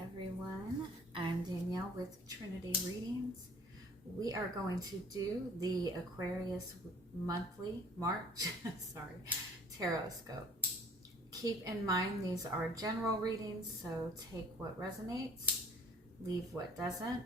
everyone, I'm Danielle with Trinity Readings. We are going to do the Aquarius monthly March Tarotscope. Keep in mind these are general readings, so take what resonates, leave what doesn't.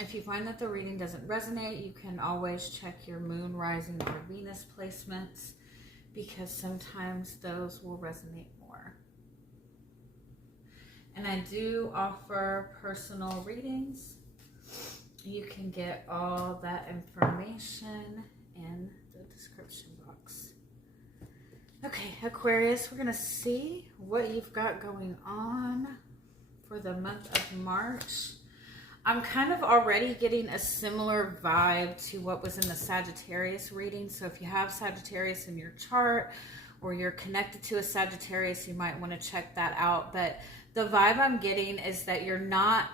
If you find that the reading doesn't resonate, you can always check your moon, rising, or Venus placements, because sometimes those will resonate more. And I do offer personal readings. You can get all that information in the description box. Okay, Aquarius, we're going to see what you've got going on for the month of March. I'm kind of already getting a similar vibe to what was in the Sagittarius reading. So if you have Sagittarius in your chart or you're connected to a Sagittarius, you might want to check that out. But the vibe I'm getting is that you're not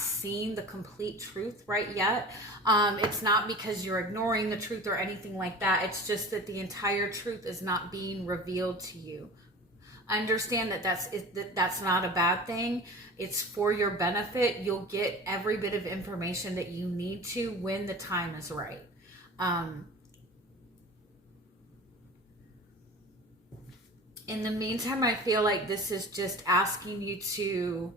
seeing the complete truth right yet. It's not because you're ignoring the truth or anything like that. It's just that the entire truth is not being revealed to you. Understand that that's not a bad thing. It's for your benefit. You'll get every bit of information that you need to when the time is right. In the meantime, I feel like this is just asking you to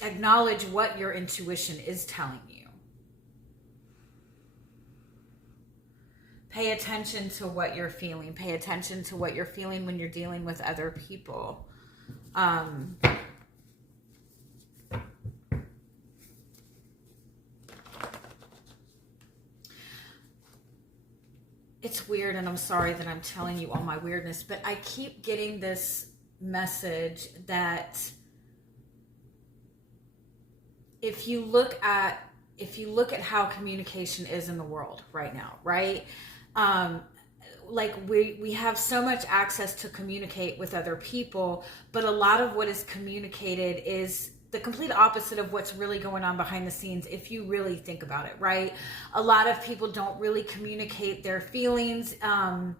acknowledge what your intuition is telling you. Pay attention to what you're feeling. Pay attention to what you're feeling when you're dealing with other people. It's weird, and I'm sorry that I'm telling you all my weirdness, but I keep getting this message that if you look at how communication is in the world right now, right? Like we have so much access to communicate with other people, but a lot of what is communicated is the complete opposite of what's really going on behind the scenes, if you really think about it, right? A lot of people don't really communicate their feelings. A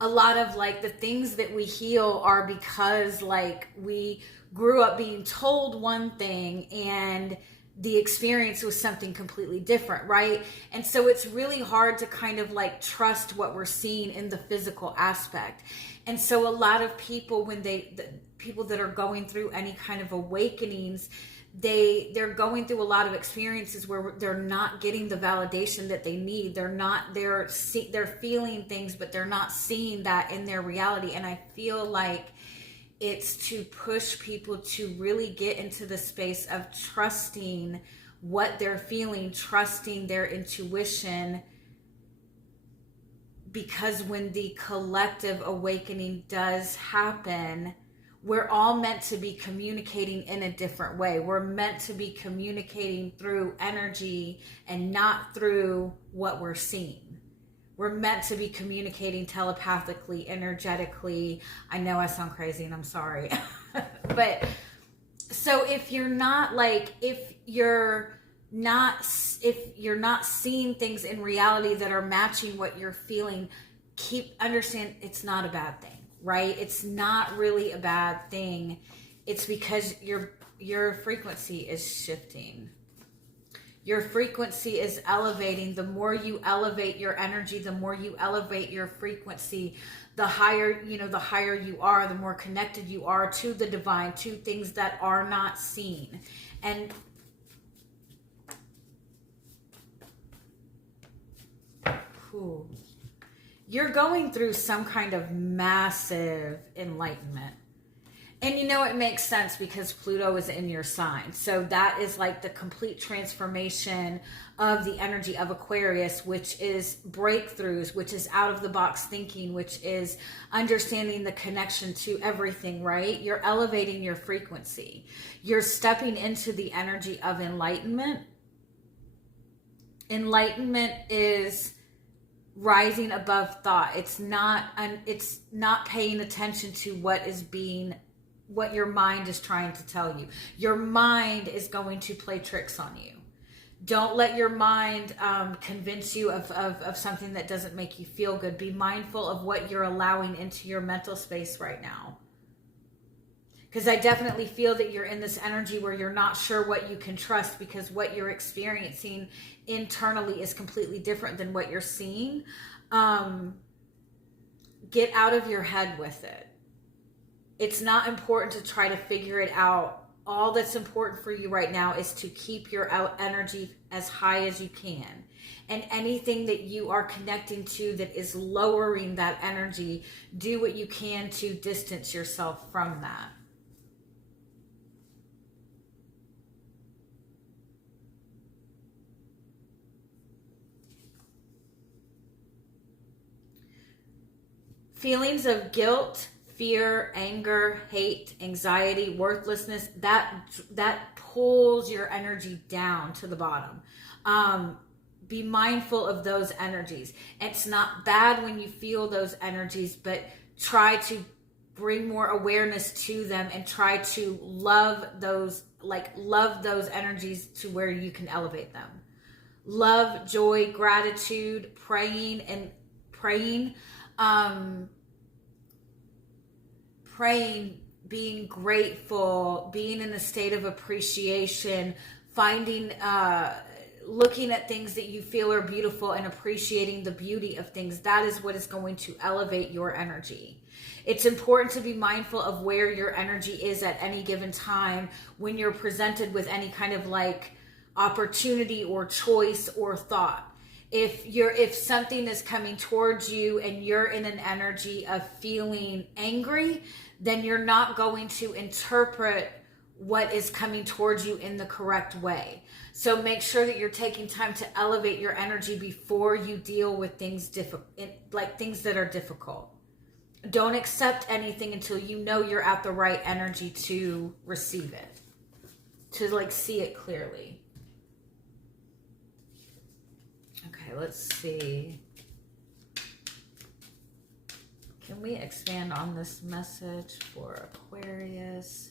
lot of like the things that we heal are because like we grew up being told one thing and the experience was something completely different, right? And so it's really hard to kind of like trust what we're seeing in the physical aspect. And so a lot of people, when people that are going through any kind of awakenings, they're going through a lot of experiences where they're not getting the validation that they need. They're feeling things, but they're not seeing that in their reality. And I feel like it's to push people to really get into the space of trusting what they're feeling, trusting their intuition, because when the collective awakening does happen, we're all meant to be communicating in a different way. We're meant to be communicating through energy and not through what we're seeing. We're meant to be communicating telepathically, energetically. I know I sound crazy and I'm sorry. But so if you're not seeing things in reality that are matching what you're feeling, understand it's not a bad thing, right? It's not really a bad thing. It's because your frequency is shifting. Your frequency is elevating. The more you elevate your energy, the more you elevate your frequency, the higher you are, the more connected you are to the divine, to things that are not seen. And you're going through some kind of massive enlightenment. And it makes sense because Pluto is in your sign. So that is like the complete transformation of the energy of Aquarius, which is breakthroughs, which is out of the box thinking, which is understanding the connection to everything, right? You're elevating your frequency. You're stepping into the energy of enlightenment. Enlightenment is rising above thought. It's not paying attention to what your mind is trying to tell you. Your mind is going to play tricks on you. Don't let your mind convince you of something that doesn't make you feel good. Be mindful of what you're allowing into your mental space right now. Because I definitely feel that you're in this energy where you're not sure what you can trust, because what you're experiencing internally is completely different than what you're seeing. Get out of your head with it. It's not important to try to figure it out. All that's important for you right now is to keep your energy as high as you can. And anything that you are connecting to that is lowering that energy, do what you can to distance yourself from that. Feelings of guilt, fear, anger, hate, anxiety, worthlessness, that pulls your energy down to the bottom. Be mindful of those energies. It's not bad when you feel those energies, but try to bring more awareness to them and try to love those energies to where you can elevate them. Love, joy, gratitude, praying, being grateful, being in a state of appreciation, looking at things that you feel are beautiful and appreciating the beauty of things. That is what is going to elevate your energy. It's important to be mindful of where your energy is at any given time when you're presented with any kind of opportunity or choice or thought. If something is coming towards you and you're in an energy of feeling angry, then you're not going to interpret what is coming towards you in the correct way. So make sure that you're taking time to elevate your energy before you deal with things things that are difficult. Don't accept anything until you know you're at the right energy to receive it, to see it clearly. Okay, let's see. Can we expand on this message for Aquarius?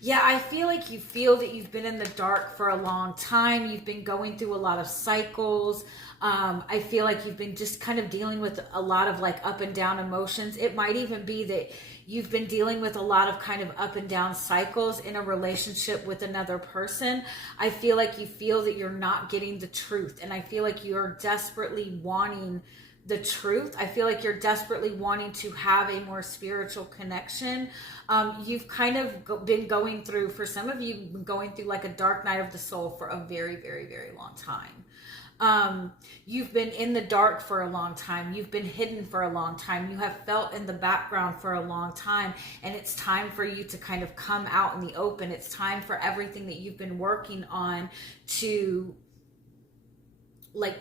Yeah, I feel like you feel that you've been in the dark for a long time. You've been going through a lot of cycles. I feel like you've been just kind of dealing with a lot of up and down emotions. It might even be that you've been dealing with a lot of kind of up and down cycles in a relationship with another person. I feel like you feel that you're not getting the truth. And I feel like you're desperately wanting the truth. I feel like you're desperately wanting to have a more spiritual connection. You've kind of been going through, for some of you, going through a dark night of the soul for a very, very, very long time. You've been in the dark for a long time. You've been hidden for a long time. You have felt in the background for a long time. And it's time for you to kind of come out in the open. It's time for everything that you've been working on to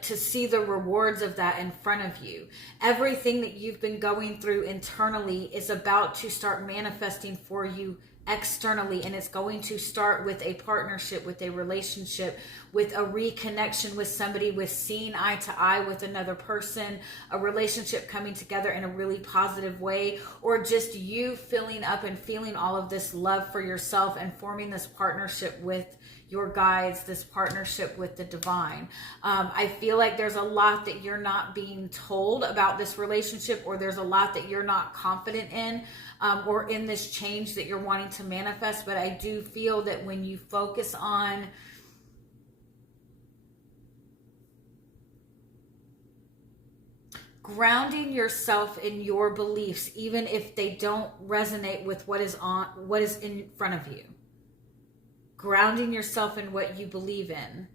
see the rewards of that in front of you. Everything that you've been going through internally is about to start manifesting for you externally, and it's going to start with a partnership, with a relationship, with a reconnection with somebody, with seeing eye to eye with another person, a relationship coming together in a really positive way, or just you filling up and feeling all of this love for yourself and forming this partnership with your guides, this partnership with the divine. I feel like there's a lot that you're not being told about this relationship, or there's a lot that you're not confident in, or in this change that you're wanting to manifest. But I do feel that when you focus on grounding yourself in your beliefs, even if they don't resonate with what is in front of you, grounding yourself in what you believe in,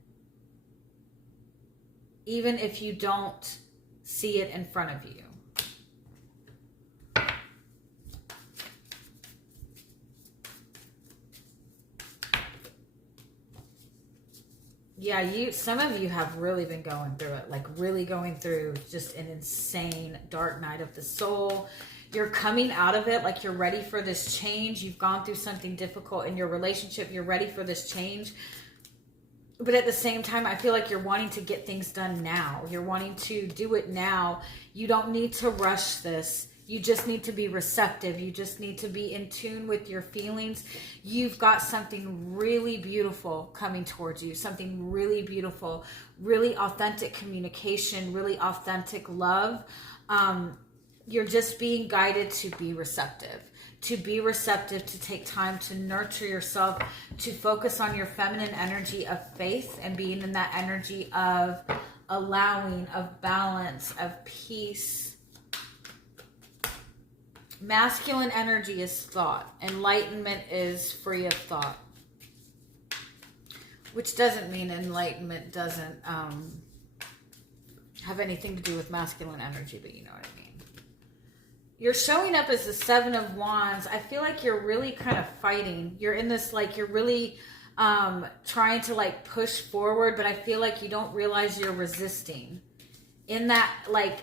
even if you don't see it in front of you. Yeah, some of you have really been going through it, really going through just an insane dark night of the soul. You're coming out of it, you're ready for this change. You've gone through something difficult in your relationship. You're ready for this change. But at the same time, I feel like you're wanting to get things done now. You're wanting to do it now. You don't need to rush this. You just need to be receptive. You just need to be in tune with your feelings. You've got something really beautiful coming towards you. Something really beautiful, really authentic communication, really authentic love. You're just being guided to be receptive. To be receptive, to take time to nurture yourself, to focus on your feminine energy of faith and being in that energy of allowing, of balance, of peace. Masculine energy is thought. Enlightenment is free of thought. Which doesn't mean enlightenment doesn't have anything to do with masculine energy, but you know what I mean. You're showing up as the Seven of Wands. I feel like you're really kind of fighting. You're in this, like, you're really trying to, like, push forward, but I feel like you don't realize you're resisting. In that, like,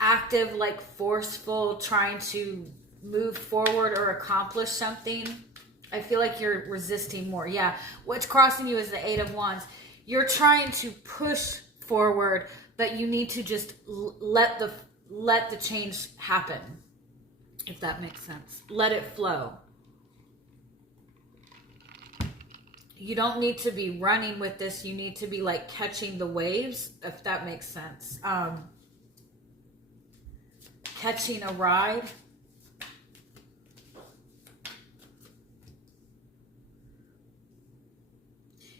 active, like, forceful, trying to move forward or accomplish something, I feel like you're resisting more. Yeah, what's crossing you is the Eight of Wands. You're trying to push forward, but you need to just let the change happen, if that makes sense. Let it flow. You don't need to be running with this. You need to be, like, catching the waves, if that makes sense. Catching a ride.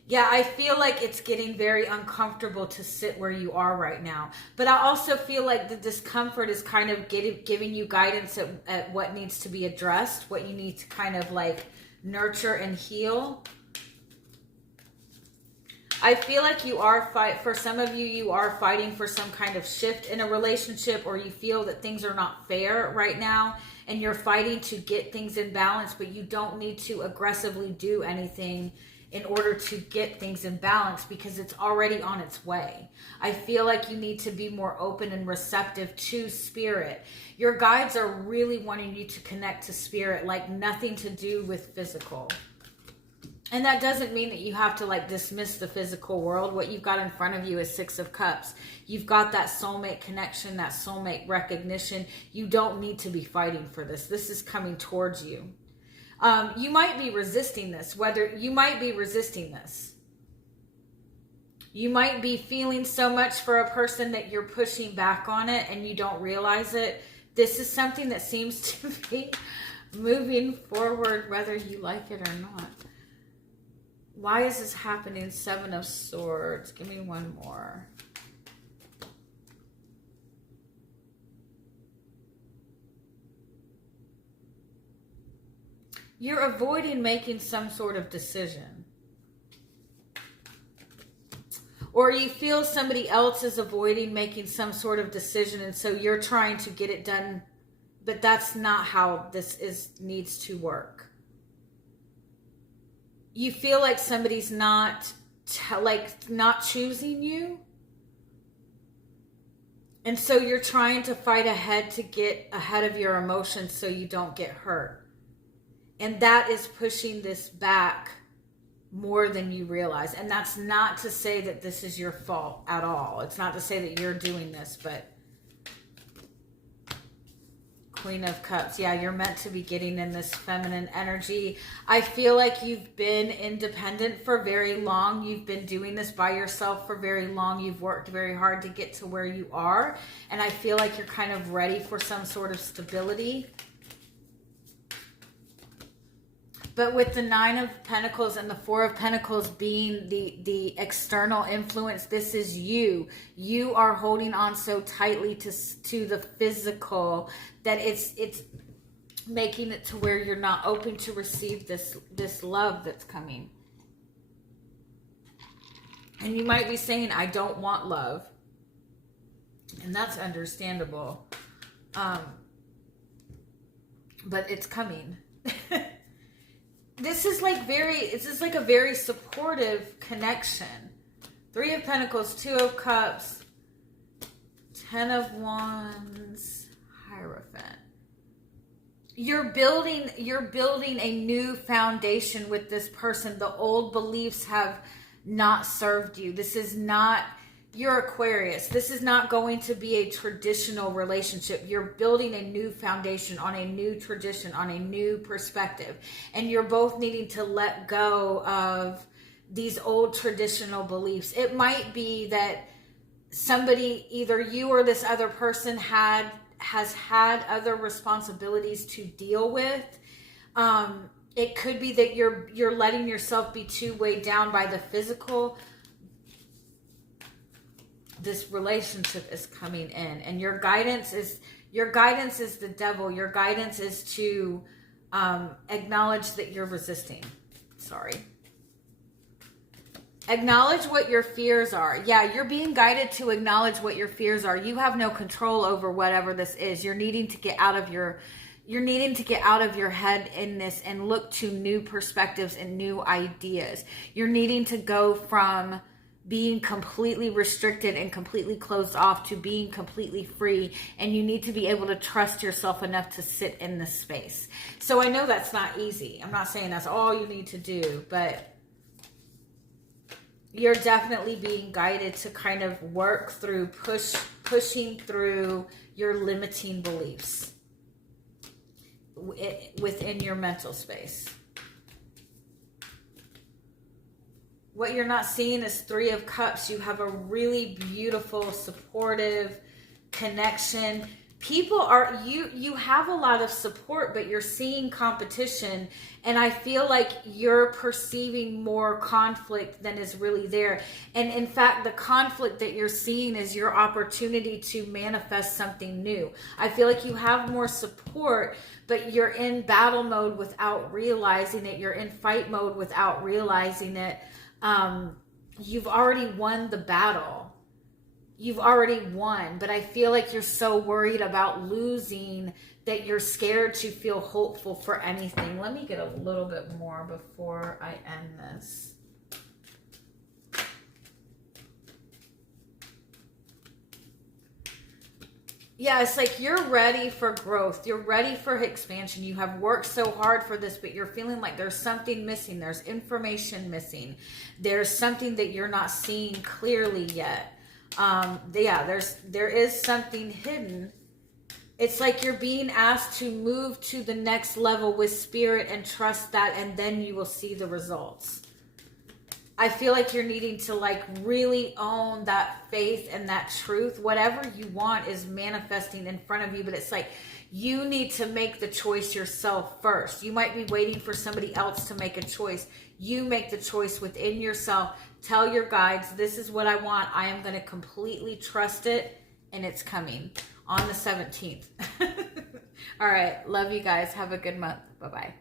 Yeah, I feel like it's getting very uncomfortable to sit where you are right now. But I also feel like the discomfort is kind of giving you guidance at what needs to be addressed, what you need to kind of, like, nurture and heal. I feel like you are for some of you, you are fighting for some kind of shift in a relationship, or you feel that things are not fair right now and you're fighting to get things in balance, but you don't need to aggressively do anything in order to get things in balance because it's already on its way. I feel like you need to be more open and receptive to spirit. Your guides are really wanting you to connect to spirit, like nothing to do with physical. And that doesn't mean that you have to, like, dismiss the physical world. What you've got in front of you is Six of Cups. You've got that soulmate connection, that soulmate recognition. You don't need to be fighting for this. This is coming towards you. You might be resisting this. You might be resisting this. You might be feeling so much for a person that you're pushing back on it and you don't realize it. This is something that seems to be moving forward whether you like it or not. Why is this happening? Seven of Swords. Give me one more. You're avoiding making some sort of decision. Or you feel somebody else is avoiding making some sort of decision, and so you're trying to get it done, but that's not how this needs to work. You feel like somebody's not choosing you. And so you're trying to fight ahead to get ahead of your emotions so you don't get hurt. And that is pushing this back more than you realize. And that's not to say that this is your fault at all. It's not to say that you're doing this, but Queen of Cups. Yeah, you're meant to be getting in this feminine energy. I feel like you've been independent for very long. You've been doing this by yourself for very long. You've worked very hard to get to where you are. And I feel like you're kind of ready for some sort of stability. But with the Nine of Pentacles and the Four of Pentacles being the external influence, this is you. You are holding on so tightly to the physical that it's making it to where you're not open to receive this love that's coming. And you might be saying, I don't want love. And that's understandable. But it's coming. This is like a very supportive connection. Three of Pentacles, Two of Cups, Ten of Wands, Hierophant. You're building a new foundation with this person. The old beliefs have not served you. This is not, you're Aquarius. This is not going to be a traditional relationship. You're building a new foundation on a new tradition, on a new perspective. And you're both needing to let go of these old traditional beliefs. It might be that somebody, either you or this other person, had has had other responsibilities to deal with. It could be that you're letting yourself be too weighed down by the physical. This relationship is coming in, and your guidance is the devil. Your guidance is to acknowledge that you're resisting. Sorry. Acknowledge what your fears are. Yeah, you're being guided to acknowledge what your fears are. You have no control over whatever this is. You're needing to get out of your head in this and look to new perspectives and new ideas. You're needing to go from being completely restricted and completely closed off to being completely free, and you need to be able to trust yourself enough to sit in this space. So I know that's not easy. I'm not saying that's all you need to do, but you're definitely being guided to kind of work through, pushing through your limiting beliefs within your mental space. What you're not seeing is Three of Cups. You have a really beautiful, supportive connection. People are, you have a lot of support, but you're seeing competition. And I feel like you're perceiving more conflict than is really there. And in fact, the conflict that you're seeing is your opportunity to manifest something new. I feel like you have more support, but you're in battle mode without realizing it. You're in fight mode without realizing it. You've already won the battle. You've already won, but I feel like you're so worried about losing that you're scared to feel hopeful for anything. Let me get a little bit more before I end this. Yeah, it's like you're ready for growth. You're ready for expansion. You have worked so hard for this, but you're feeling like there's something missing. There's information missing. There's something that you're not seeing clearly yet. There is something hidden. It's like you're being asked to move to the next level with spirit and trust that, and then you will see the results. I feel like you're needing to like really own that faith and that truth. Whatever you want is manifesting in front of you, but it's like you need to make the choice yourself first. You might be waiting for somebody else to make a choice. You make the choice within yourself. Tell your guides, this is what I want. I am going to completely trust it, and it's coming on the 17th. All right. Love you guys. Have a good month. Bye-bye.